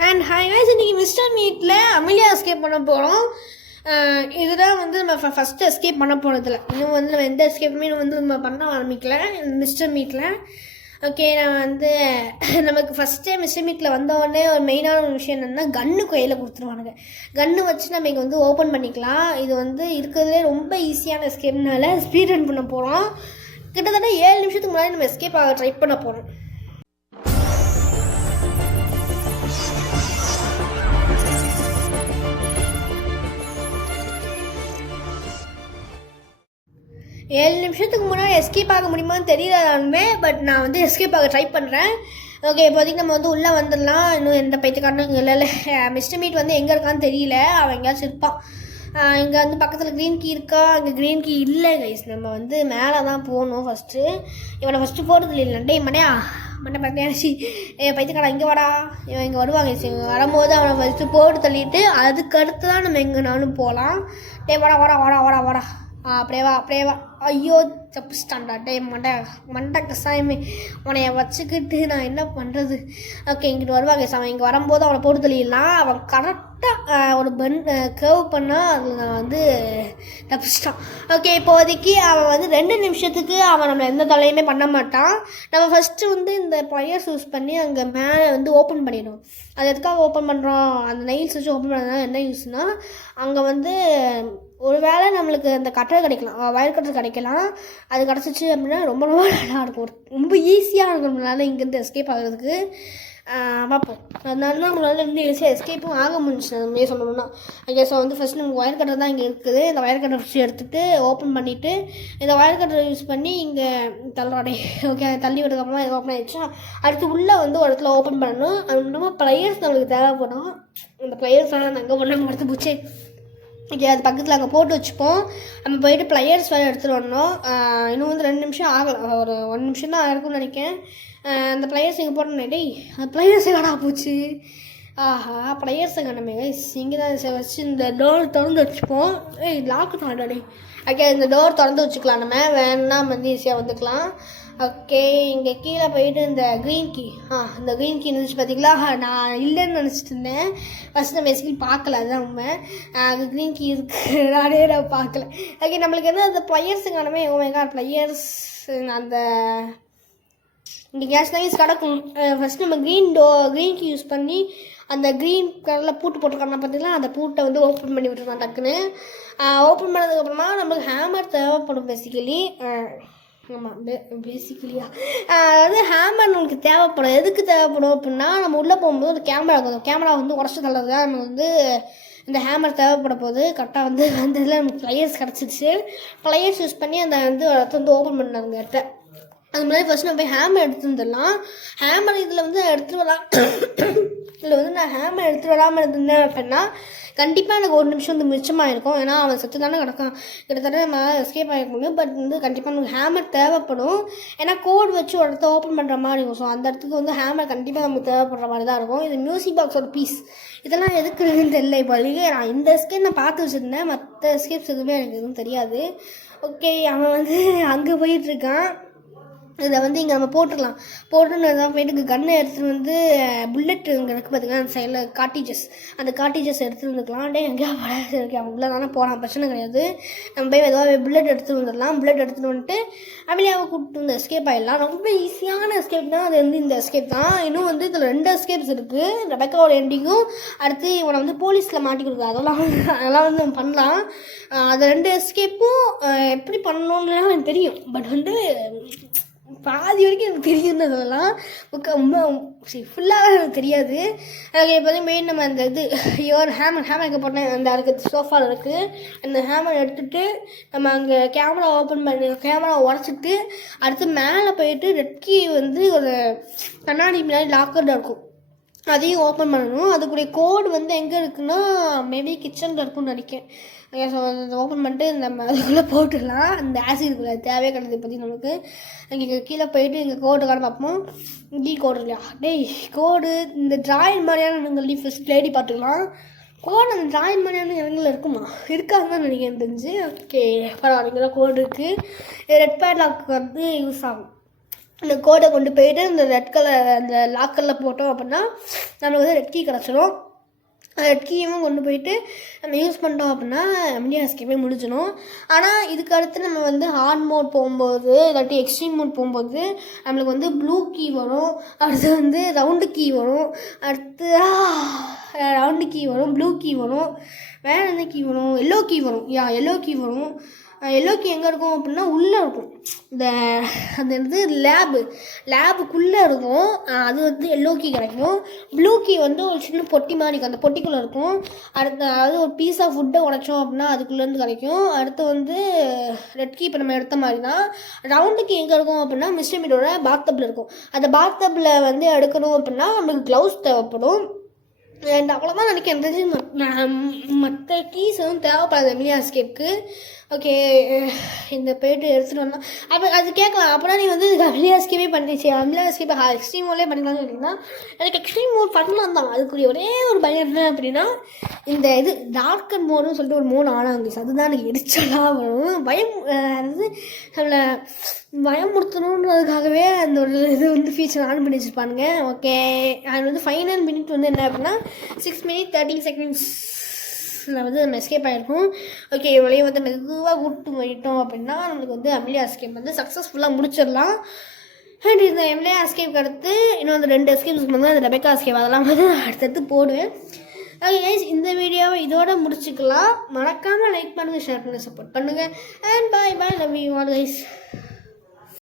And hi guys, இன்றைக்கி mister மீட்டில் Amelia escape பண்ண போகிறோம். இதுதான் வந்து நம்ம ஃபஸ்ட்டு எஸ்கேப் பண்ண போனதில்ல. இன்னும் வந்து நம்ம எந்த எஸ்கேப்புமே நம்ம பண்ண ஆரம்பிக்கல மிஸ்டர் மீட்டில். ஓகே, நான் வந்து நமக்கு ஃபஸ்ட்டே மிஸ்டர் மீட்டில் வந்தோடனே ஒரு மெயினான ஒரு விஷயம் என்னென்னா கன்று கையில் கொடுத்துருவானுங்க. கன்று வச்சு நம்ம இங்கே வந்து ஓப்பன் பண்ணிக்கலாம். இது வந்து இருக்கிறதுலே ரொம்ப ஈஸியான எஸ்கேப்னால ஸ்பீட் ரன் பண்ண போகிறோம். கிட்டத்தட்ட 7 நிமிஷத்துக்கு முன்னாடி நம்ம எஸ்கேப் ஆக ட்ரை பண்ண போகிறோம். ஏழு நிமிஷத்துக்கு முன்னாடி எஸ்கேப் ஆக முடியுமான்னு தெரியலாமே, பட் நான் வந்து எஸ்கேப் ஆக ட்ரை பண்ணுறேன். ஓகே, இப்போதைக்கு நம்ம வந்து உள்ளே வந்துடலாம். இன்னும் எந்த பைத்தியக்காரனும் இல்லை. மிஸ்டர் மீட் வந்து எங்கே இருக்கான்னு தெரியல, அவன் எங்கேயாச்சும் இருப்பான். இங்கே வந்து பக்கத்தில் க்ரீன் கீ இருக்கா? இங்கே க்ரீன் கீ இல்லை கைஸ். நம்ம வந்து மேலே தான் போகணும் ஃபஸ்ட்டு. இவனை ஃபஸ்ட்டு போடுறது இல்லை. டே மண்டையா பார்த்தியாச்சு பைத்தியக்காரன், இங்கே வாடா. இவன் இங்கே வருவாங்க. இவங்க வரும்போது அவனை ஃபஸ்ட்டு போட்டு தள்ளிட்டு அதுக்கு அடுத்து தான் நம்ம எங்கேனாலும் போகலாம். டே வாடா வாடா வாடா வாடா வாடா. அப்படியே வா. ஐயோ, தப்பிச்சிட்டான்டா. டே மண்டை கசாயமே, உனைய வச்சுக்கிட்டு நான் என்ன பண்ணுறது? ஓகே, இங்கிட்டு வருவாங்க. அவன் இங்கே வரும்போது அவனை போட்டு தள்ளிடலாம். அவன் கரெக்டாக ஒரு கர்வ் பண்ணால் அதில் நான் வந்து தப்பிச்சிட்டான். ஓகே, இப்போதைக்கு அவன் வந்து 2 நிமிஷத்துக்கு அவன் நம்மளை எந்த தொலையுமே பண்ண மாட்டான். நம்ம ஃபஸ்ட்டு வந்து இந்த ப்ளையர்ஸ் யூஸ் பண்ணி அங்கே மேலே வந்து ஓப்பன் பண்ணிடணும். அது எதுக்காக ஓப்பன் பண்ணுறோம்? அந்த நெயில்ஸ் வச்சு ஓப்பன் பண்ணுறதுனால என்ன யூஸ்னால், அங்கே வந்து ஒரு வேளை நம்மளுக்கு அந்த கட்டரை கிடைக்கலாம், வயர் கட்டர் கிடைக்கலாம். அது கிடச்சிச்சு அப்படின்னா ரொம்ப ரொம்ப நல்லா இருக்கும். ரொம்ப ஈஸியாக இருக்கும் நம்மளால் இங்கேருந்து எஸ்கேப் ஆகிறதுக்கு. பார்ப்போம். அதனால தான் நம்மளால் வந்து ஈஸியாக எஸ்கேப்பும் ஆக முடிஞ்சிச்சு. அதுமாதிரி சொல்லணும்னா ஐயா. ஸோ வந்து ஃபஸ்ட் நமக்கு வயர் கட்டர் தான் இங்கே இருக்குது. இந்த வயர் கட்டர் வச்சு எடுத்துகிட்டு ஓப்பன் பண்ணிவிட்டு இந்த வயர் கட்டரை யூஸ் பண்ணி இங்கே தள்ளுறாடே. ஓகே, தள்ளி விடுறதுக்கப்புறமா இது ஓப்பன் ஆகிடுச்சா. அடுத்து உள்ளே வந்து ஒரு இடத்துல ஓப்பன் பண்ணணும். அது மூலமாக ப்ளையர்ஸ் நம்மளுக்கு தேவைப்படும். இந்த ப்ளையர்ஸ்லாம் நான் அங்கே ஒன்றும் மறந்து போச்சு. ஓகே, அது பக்கத்தில் அங்கே போட்டு வச்சுப்போம். நம்ம போயிட்டு ப்ளையர்ஸ் வேறு எடுத்துகிட்டு வரணும். இன்னும் வந்து 2 நிமிஷம் ஆகலாம். ஒரு 1 நிமிஷம் தான் இருக்கும்னு நினைக்கிறேன். அந்த ப்ளையர்ஸ் இங்கே போட்டோன்னே டேய் அந்த ப்ளையர்ஸ் எங்கடா போச்சு? ஆஹா, ப்ளையர்ஸை காணுமே கைஸ். இங்கே தான் வச்சு இந்த டோர் திறந்து வச்சுப்போம். லாக்கு தான் டே. ஓகே, இந்த டோர் திறந்து வச்சுக்கலாம். நம்ம வேணுன்னா வந்து ஈஸியாக வந்துக்கலாம். ஓகே, இங்கே கீழே போயிட்டு இந்த க்ரீன் கீ இந்த க்ரீன் கீ இருந்துச்சு பார்த்தீங்களா? நான் இல்லைன்னு நினச்சிட்டு இருந்தேன். ஃபஸ்ட்டு நம்ம பேசிக்கலி பார்க்கல, அதுதான் உண்மை. அங்கே க்ரீன் கீ இருக்குது, நான் பார்க்கல. ஓகே, நம்மளுக்கு என்ன அந்த ப்ளையர்ஸுங்கானமே ப்ளையர்ஸ் அந்த இங்கே கேஸ் லைன்ஸ் கிடக்கும். ஃபஸ்ட்டு நம்ம க்ரீன் கீ யூஸ் பண்ணி அந்த க்ரீன் கலரில் பூட்டு போட்டிருக்காங்க பார்த்தீங்களா? அந்த பூட்டை வந்து ஓப்பன் பண்ணி விட்டுருக்கான் டக்குன்னு. ஓப்பன் பண்ணதுக்கப்புறமா நம்மளுக்கு ஹேமர் தேவைப்படும் பேசிக்கலி. ஆமாம், பேசிக்கலியா அதாவது ஹேமர் நமக்கு தேவைப்படும். எதுக்கு தேவைப்படும் அப்படின்னா, நம்ம உள்ளே போகும்போது ஒரு கேமரா வந்து உடச்சி தள்ளது தான் நம்ம வந்து இந்த ஹேமர் தேவைப்பட போகுது. கரெக்டாக வந்து இதில் நமக்கு ப்ளையர்ஸ் கிடச்சிச்சு. ப்ளையர்ஸ் யூஸ் பண்ணி அந்த வந்து இடத்த வந்து ஓப்பன் பண்ணாங்க இடத்த. அது மாதிரி ஃபஸ்ட் நம்ம போய் ஹேமர் எடுத்துகிட்டு வந்துடலாம். ஹேமர் இதில் வந்து இதில் வந்து நான் ஹேமர் எடுத்துகிட்டு வராமல் இருந்தேன் அப்படின்னா கண்டிப்பாக எனக்கு 1 நிமிஷம் வந்து மிச்சமாக இருக்கும். ஏன்னா அவன் செத்து தானே கிடக்கான். கிட்டத்தட்ட நம்ம எஸ்கேப் ஆகிருக்க முடியும். பட் வந்து கண்டிப்பாக நமக்கு ஹேமர் தேவைப்படும். ஏன்னா கோட் வச்சு ஒரு இடத்த ஓப்பன் பண்ணுற மாதிரி இருக்கும். ஸோ அந்த இடத்துக்கு வந்து ஹேமர் கண்டிப்பாக நமக்கு தேவைப்படுற மாதிரி தான் இருக்கும். இது மியூசிக் பாக்ஸோட பீஸ். இதெல்லாம் எதுக்குன்னு தெரியல. இப்போ நான் இந்த எஸ்கேப் நான் பார்த்து வச்சுருந்தேன். மற்ற எஸ்கேப்ஸ் எதுவுமே எனக்கு எதுவும் தெரியாது. ஓகே, அவன் வந்து அங்கே போயிட்டுருக்கான். இதை வந்து இங்கே நம்ம போட்டுடலாம். போட்டுன்னு தான் போயிட்டு கன்னை எடுத்துகிட்டு வந்து புல்லெட் இங்கே இருக்குது பார்த்திங்கன்னா அந்த சைடில் அந்த கார்டேஜஸ் எடுத்துகிட்டு வந்துக்கலாம். எங்கேயா வராது இருக்கு, அவன் உள்ளே தானே போகலாம், பிரச்சனை கிடையாது. நம்ம போய் ஏதாவது புல்லெட் எடுத்துகிட்டு வந்துடலாம். புல்லெட் எடுத்துகிட்டு வந்துட்டு அமிலியாவை கூப்பிட்டு வந்து எஸ்கேப் ஆகிடலாம். ரொம்ப ஈஸியான எஸ்கேப் தான் அது. வந்து இந்த எஸ்கேப் தான். இன்னும் வந்து இதில் 2 எஸ்கேப்ஸ் இருக்குது. ரெபெக்காவோட எண்டிங்கும் அடுத்து இவனை வந்து போலீஸில் மாட்டி கொடுக்குது. அதெல்லாம் வந்து நம்ம பண்ணலாம். அது 2 எஸ்கேப்பும் எப்படி பண்ணணுன்னு எனக்கு தெரியும். பட் வந்து பாதி வரைக்கும் எனக்கு தெரியுதுன்னதெல்லாம் ஃபுல்லாக எனக்கு தெரியாது. எனக்கு எப்போதுமே நம்ம அந்த ஹேமர் எங்கே போட்டேன் அந்த இருக்குது சோஃபாவில் இருக்குது. அந்த ஹேமர் எடுத்துகிட்டு நம்ம அங்கே கேமரா ஓப்பன் பண்ணி கேமரா உடச்சிட்டு அடுத்து மேலே போயிட்டு ரெட் கீ வந்து ஒரு கண்ணாடி முன்னாடி லாக்கர்டாக இருக்கும், அதையும் ஓப்பன் பண்ணணும். அதுக்குடைய கோடு வந்து எங்கே இருக்குன்னா மேபி கிச்சனில் இருக்குன்னு நினைக்கிறேன். ஸோ அதை ஓப்பன் பண்ணிட்டு நம்ம அதுக்குள்ளே போட்டுடலாம். அந்த ஆசிடுக்குள்ளே தேவையே கிடையாது பற்றி நமக்கு. இங்கே கீழே போயிட்டு இங்கே கோடு கடை பார்ப்போம். இங்கே கோடு இல்லையா? கோடு இந்த டிராயிங் மாதிரியான இடங்கள்லையும் ஃபஸ்ட் தேடி பார்த்துக்கலாம். கோடு அந்த டிராயிங் மாதிரியான இடங்கள் இருக்குமா? இருக்காதுன்னு தான் நினைக்கிறேன் தெரிஞ்சு. ஓகே, பரவாயில்ல. இங்கே தான் கோடு இருக்குது. ரெட் பேட் லாக் வந்து யூஸ் ஆகும். அந்த கோடை கொண்டு போயிட்டு இந்த ரெட் கலர் அந்த லாக்கரில் போட்டோம் அப்படின்னா நம்மளுக்கு வந்து ரெட் கீ கிடச்சிரும். ரெட் கீயும் கொண்டு போயிட்டு நம்ம யூஸ் பண்ணிட்டோம் அப்படின்னா எம்டிஆர் எஸ்கேப்பே முடிஞ்சிடும். ஆனால் இதுக்கு அடுத்து நம்ம வந்து ஹார்ட் மோட் போகும்போது இல்லாட்டி எக்ஸ்ட்ரீம் மோட் போகும்போது நம்மளுக்கு வந்து ப்ளூ கீ வரும், அடுத்து வந்து ரவுண்டு கீ வரும், அடுத்து ரவுண்டு கீ வரும், ப்ளூ கீ வரும், வேறு என்ன கீ வரும், எல்லோ கீ வரும். எல்லோ கீ வரும். எல்லோ கீ எங்கே இருக்கும் அப்படின்னா உள்ளே இருக்கும், இந்த அது வந்து லேபுக்குள்ளே இருக்கும். அது வந்து எல்லோ கீ கிடைக்கும். ப்ளூ கீ வந்து ஒரு சின்ன பொட்டி மாதிரி இருக்கும், அந்த பொட்டிக்குள்ளே இருக்கும். அடுத்து அதாவது ஒரு பீஸ் ஆஃப் ஃபுட்டை உடைச்சோம் அப்படின்னா அதுக்குள்ளேருந்து கிடைக்கும். அடுத்து வந்து ரெட் கீ இப்போ நம்ம எடுத்த மாதிரி தான். ரவுண்டு கீ எங்கே இருக்கும் அப்படின்னா மிஸ்டர் மீட்டோட பாத்டப்பில் இருக்கும். அந்த பாத்டப்பில் வந்து எடுக்கணும் அப்படின்னா நம்மளுக்கு க்ளவுஸ் தேவைப்படும். அண்ட் அவ்வளோதான் நினைக்கிறேன். மற்ற கீஸ் வந்து தேவைப்படாது எம்டிஆர் எஸ்கேப்புக்கு. ஓகே, இந்த போய்ட்டு எடுத்துகிட்டு வந்தோம். அப்போ அது கேட்கலாம், அப்படின்னா நீ வந்து எம்டிஆர் எஸ்கேப்பே பண்ணிச்சு, எம்டிஆர் எஸ்கேப் எக்ஸ்ட்ரீம் மோட்லேயே பண்ணிக்கலாம்னு கேட்டிங்கன்னா எனக்கு எக்ஸ்ட்ரீம் மோட் பண்ணலாம் தான். அதுக்குரிய ஒரே ஒரு பயம் என்ன அப்படின்னா இந்த இது டார்க்கன் மோடுன்னு சொல்லிட்டு ஒரு மோடு ஆனாங்க, அதுதான் எனக்கு எரிச்சலாக வரும். அதாவது நம்மளை பயமுறுத்தணுன்றதுக்காகவே அந்த ஒரு இது வந்து ஃபீச்சர் ஆன் பண்ணி வச்சுருப்பானுங்க. ஓகே, அது வந்து ஃபைனல் மினிட் வந்து என்ன அப்படின்னா 6 minutes 30 seconds வந்து நம்ம எஸ்கேப் ஆகிருக்கும். ஓகே, இவ்வளோ வந்து மெதுவாக கூட்டு போயிட்டோம் அப்படின்னா நம்மளுக்கு வந்து எம்டிஆர் எஸ்கேப் வந்து சக்ஸஸ்ஃபுல்லாக முடிச்சிடலாம். அண்ட் இந்த எம்டிஆர் எஸ்கேப்க்கு அடுத்து இன்னும் அந்த 2 எஸ்கேப்ஸ்க்கு வந்து அந்த ரெபேக்கா எஸ்கேப் அதெல்லாம் வந்து அடுத்தடுத்து போடுவேன். ஓகே கைஸ், இந்த வீடியோவை இதோட முடிச்சுக்கலாம். மறக்காமல் லைக் பண்ணுங்கள், ஷேர் பண்ணுங்கள், சப்போர்ட் பண்ணுங்கள். And bye bye, love you all guys.